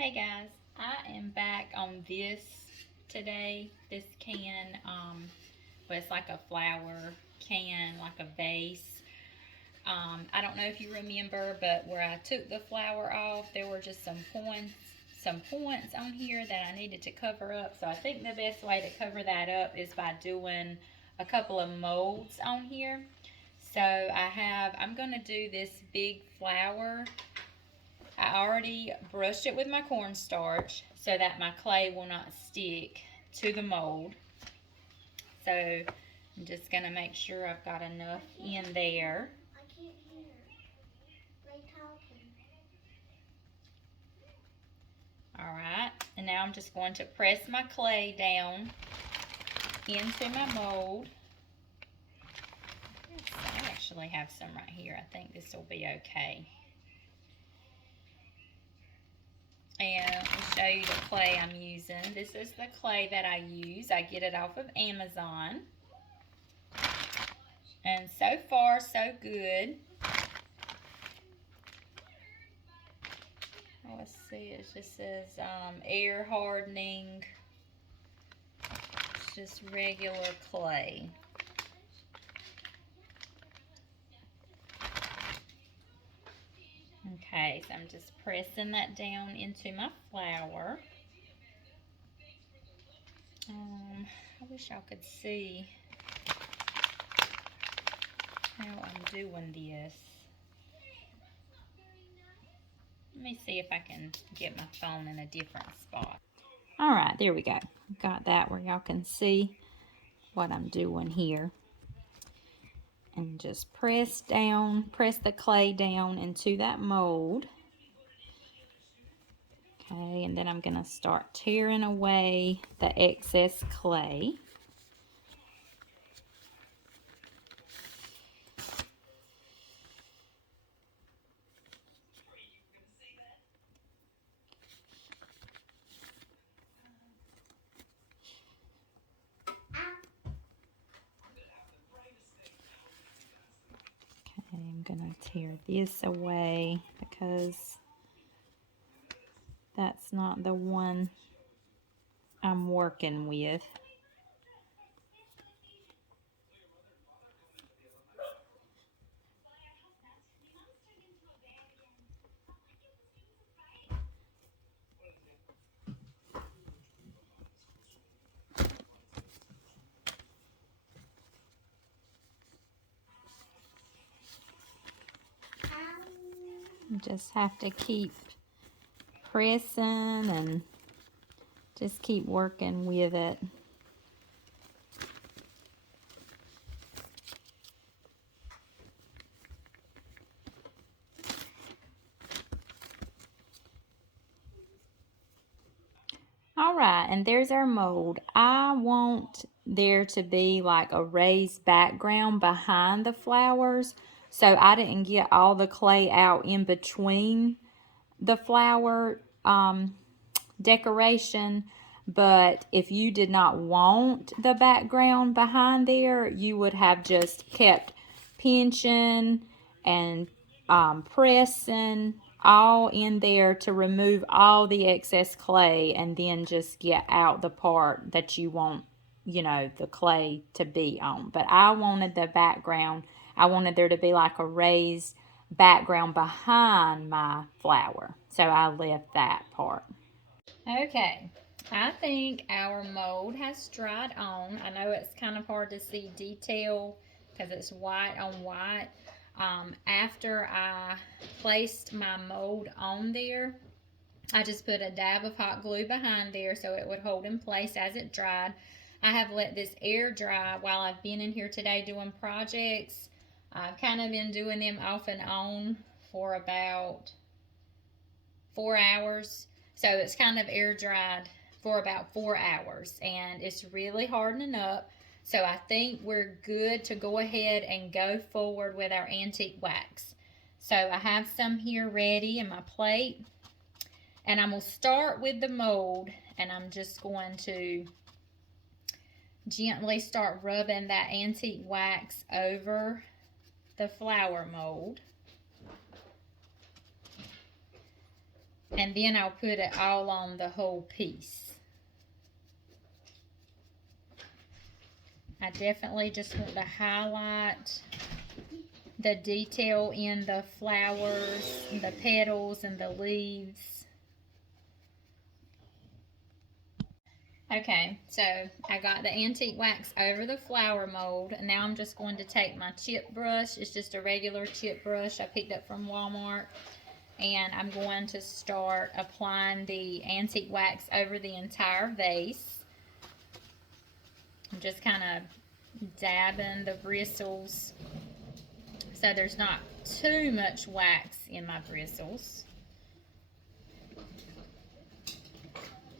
Hey guys, I am back on this today. This can, but it's like a flower can, like a vase. I don't know if you remember, but where I took the flower off, there were just some points on here that I needed to cover up. So I think the best way to cover that up is by doing a couple of molds on here. So I'm gonna do this big flower. I already brushed it with my cornstarch so that my clay will not stick to the mold. So I'm just going to make sure I've got enough in there. I can't hear. They talking. Alright, and now I'm just going to press my clay down into my mold. I actually have some right here. I think this will be okay. And I'll show you the clay I'm using. This is the clay that I use. I get it off of Amazon. And so far, so good. Oh, let's see, it just says air hardening. It's just regular clay. Okay, so I'm just pressing that down into my flour. I wish y'all could see how I'm doing this. Let me see if I can get my phone in a different spot. All right, there we go. Got that where y'all can see what I'm doing here. And just press the clay down into that mold. Okay, and then I'm going to start tearing away the excess clay. Okay, I'm going to tear this away because that's not the one I'm working with. You just have to keep pressing and just keep working with it. All right, and there's our mold. I want there to be like a raised background behind the flowers, so I didn't get all the clay out in between the flower decoration. But if you did not want the background behind there, you would have just kept pinching and pressing all in there to remove all the excess clay, and then just get out the part that you want, the clay to be on. But I wanted the background, I wanted there to be like a raised background behind my flower, so I left that part. Okay, I think our mold has dried on. I know it's kind of hard to see detail because it's white on white. After I placed my mold on there, I just put a dab of hot glue behind there so it would hold in place as it dried. I have let this air dry while I've been in here today doing projects. I've kind of been doing them off and on for about 4 hours. So it's kind of air dried for about 4 hours, and it's really hardening up. So I think we're good to go ahead and go forward with our antique wax. So I have some here ready in my plate, and I'm going to start with the mold, and I'm just going to gently start rubbing that antique wax over the flower mold. And then I'll put it all on the whole piece. I definitely just want to highlight the detail in the flowers, the petals, and the leaves. Okay, so I got the antique wax over the flower mold. Now I'm just going to take my chip brush. It's just a regular chip brush I picked up from Walmart. And I'm going to start applying the antique wax over the entire vase. I'm just kind of dabbing the bristles so there's not too much wax in my bristles.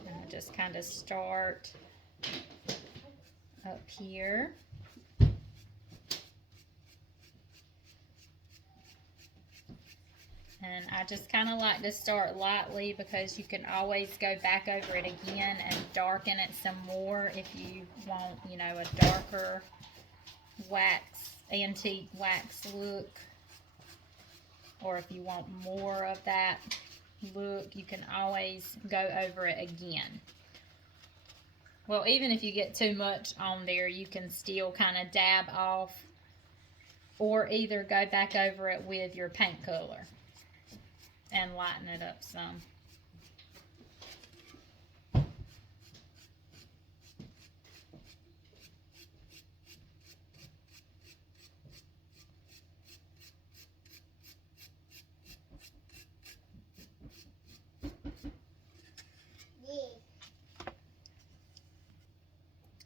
And I just kind of start up here. And I just kind of like to start lightly because you can always go back over it again and darken it some more if you want, you know, a darker wax, antique wax look. Or if you want more of that look, you can always go over it again. Well, even if you get too much on there, you can still kind of dab off or either go back over it with your paint color and lighten it up some.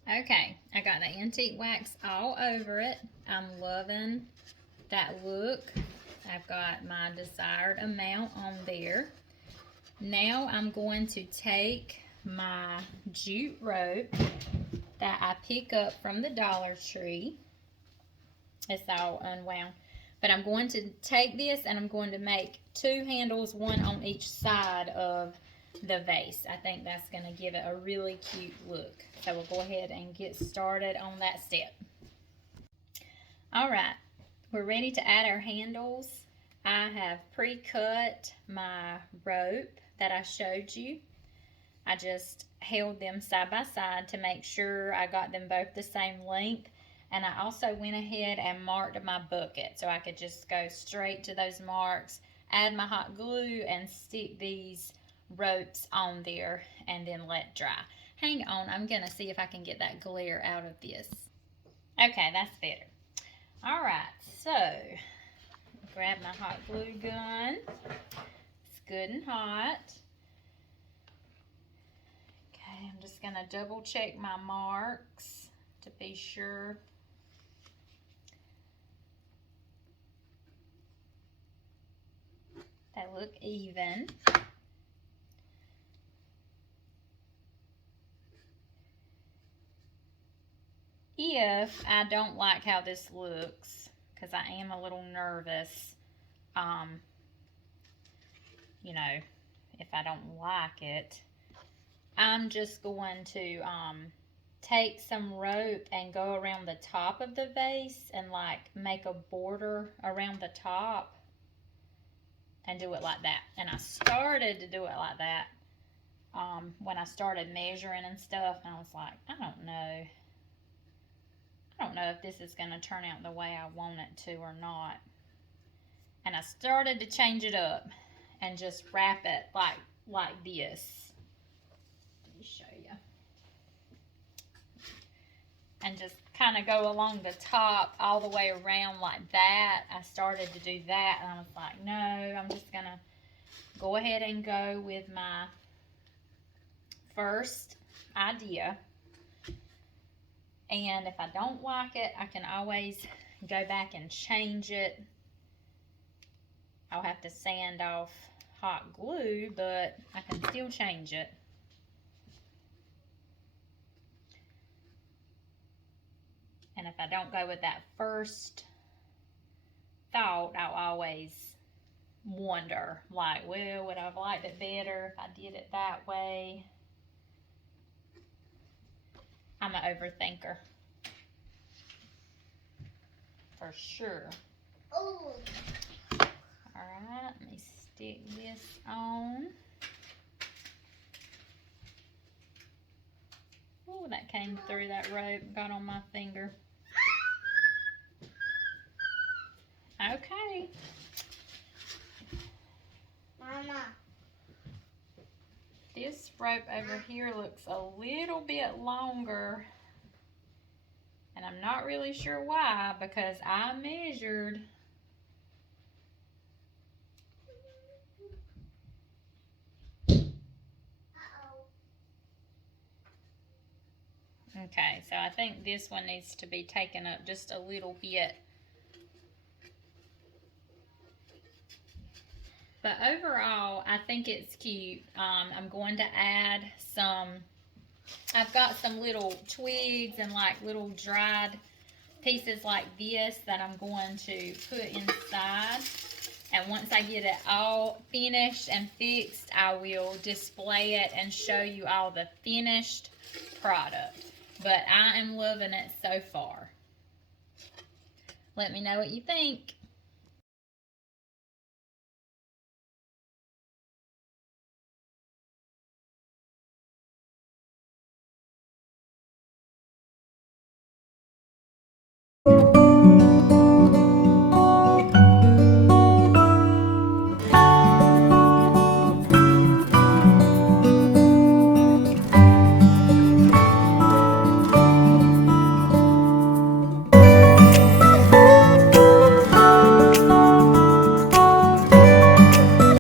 Okay, I got the antique wax all over it. I'm loving that look. I've got my desired amount on there. Now I'm going to take my jute rope that I pick up from the Dollar Tree. It's all unwound. But I'm going to take this and I'm going to make 2 handles, one on each side of the vase. I think that's going to give it a really cute look. So we'll go ahead and get started on that step. Alright, we're ready to add our handles. I have pre-cut my rope that I showed you. I just held them side by side to make sure I got them both the same length. And I also went ahead and marked my bucket so I could just go straight to those marks, add my hot glue, and stick these ropes on there and then let dry. Hang on, I'm gonna see if I can get that glare out of this. Okay, that's better. Alright, so grab my hot glue gun. It's good and hot. Okay, I'm just gonna double check my marks to be sure. They look even. If I don't like how this looks, because I am a little nervous, you know, if I don't like it, I'm just going to take some rope and go around the top of the vase and like make a border around the top and do it like that. And I started to do it like that when I started measuring and stuff, and I was like, I don't know if this is going to turn out the way I want it to or not. And I started to change it up and just wrap it like this. Let me show you. And just kind of go along the top all the way around like that. I started to do that and I was like, no, I'm just going to go ahead and go with my first idea. And if I don't like it, I can always go back and change it. I'll have to sand off hot glue, but I can still change it. And if I don't go with that first thought, I'll always wonder, like, well, would I have liked it better if I did it that way? I'm an overthinker. For sure. Oh. Alright, let me stick this on. came through that rope, got on my finger. Okay. Mama. This rope over here looks a little bit longer. And I'm not really sure why, because I measured. Okay, so I think this one needs to be taken up just a little bit. But overall, I think it's cute. I'm going to add some, I've got some little twigs and like little dried pieces like this that I'm going to put inside. And once I get it all finished and fixed, I will display it and show you all the finished product. But I am loving it so far. Let me know what you think.